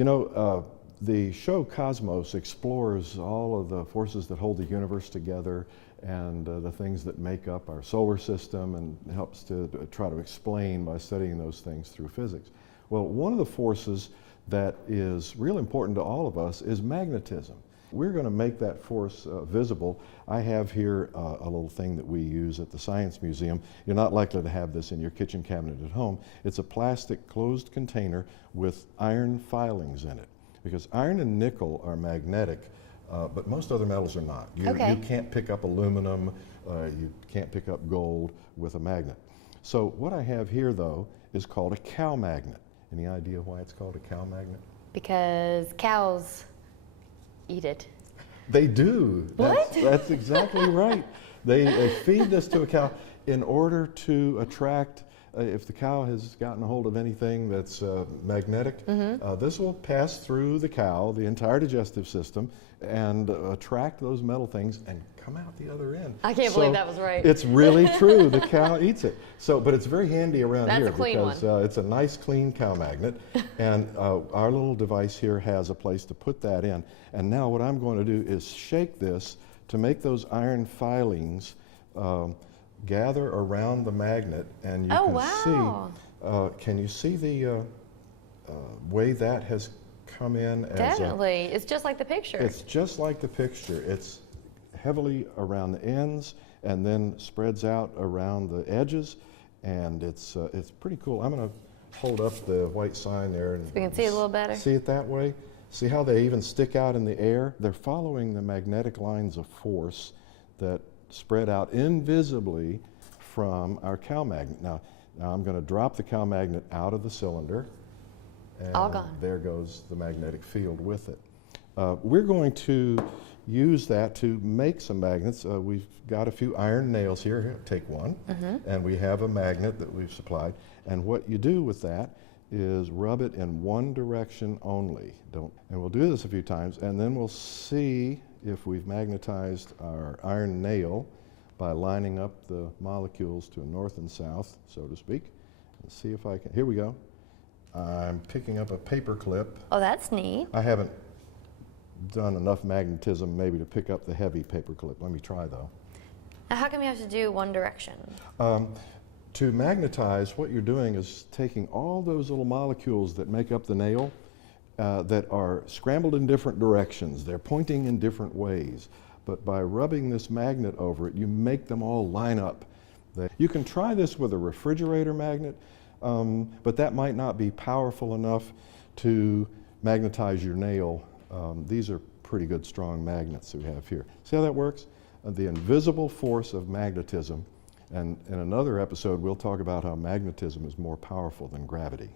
You know, the show Cosmos explores all of the forces that hold the universe together and the things that make up our solar system, and helps to try to explain by studying those things through physics. Well, one of the forces that is real important to all of us is magnetism. We're going to make that force visible. I have here a little thing that we use at the Science Museum. You're not likely to have this in your kitchen cabinet at home. It's a plastic closed container with iron filings in it, because iron and nickel are magnetic, but most other metals are not. You can't pick up aluminum, you can't pick up gold with a magnet. So what I have here, though, is called a cow magnet. Any idea why it's called a cow magnet? Because cows eat it. They do. What? That's exactly right. They feed this to a cow in order to attract, if the cow has gotten a hold of anything that's magnetic, this will pass through the cow, the entire digestive system, and attract those metal things and come out the other end. I can't believe that was right. It's really true. The cow eats it. So, but it's very handy around here a clean because it's a nice, clean cow magnet. And our little device here has a place to put that in. And now what I'm going to do is shake this to make those iron filings gather around the magnet, and you can you see the way that has come in? Definitely. It's just like the picture. It's just like the picture. It's heavily around the ends and then spreads out around the edges, and it's pretty cool. I'm going to hold up the white sign there, and so we can see it a little better. See it that way? See how they even stick out in the air? They're following the magnetic lines of force that spread out invisibly from our cow magnet. Now I'm going to drop the cow magnet out of the cylinder, and all gone. There goes the magnetic field with it. We're going to use that to make some magnets. We've got a few iron nails here. Take one. And we have a magnet that we've supplied. And what you do with that is rub it in one direction only. And we'll do this a few times, and then we'll see if we've magnetized our iron nail by lining up the molecules to north and south, so to speak. And see if I can. Here we go. I'm picking up a paper clip. Oh, that's neat. I haven't done enough magnetism maybe to pick up the heavy paper clip. Let me try, though. Now, how come you have to do one direction? To magnetize, what you're doing is taking all those little molecules that make up the nail that are scrambled in different directions. They're pointing in different ways. But by rubbing this magnet over it, you make them all line up. You can try this with a refrigerator magnet, but that might not be powerful enough to magnetize your nail. These are pretty good, strong magnets we have here. See how that works? The invisible force of magnetism. And in another episode, we'll talk about how magnetism is more powerful than gravity.